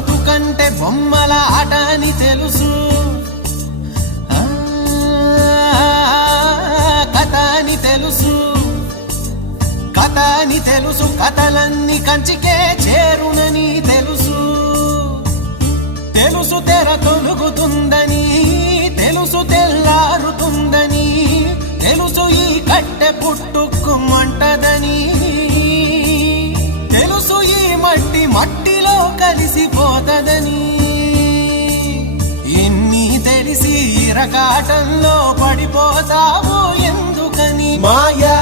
బతుకంటే బొమ్మల ఆట అని తెలుసు, కథ అని తెలుసు, కథ అని తెలుసు, కథలన్నీ కంచికే చేరునని తెలుసు, తెలుసు తెర తొలుగుతుందని, తెలుసు తెల్లారుతుందని, తెలుసు ఈ కట్టె పుట్టుకుమంటదని, తెలుసు ఈ మట్టి మట్టిలో కలిసిపోతదని. ఎన్ని తెలిసి ఇరకాటంలో పడిపోతావు ఎందుకని? మాయా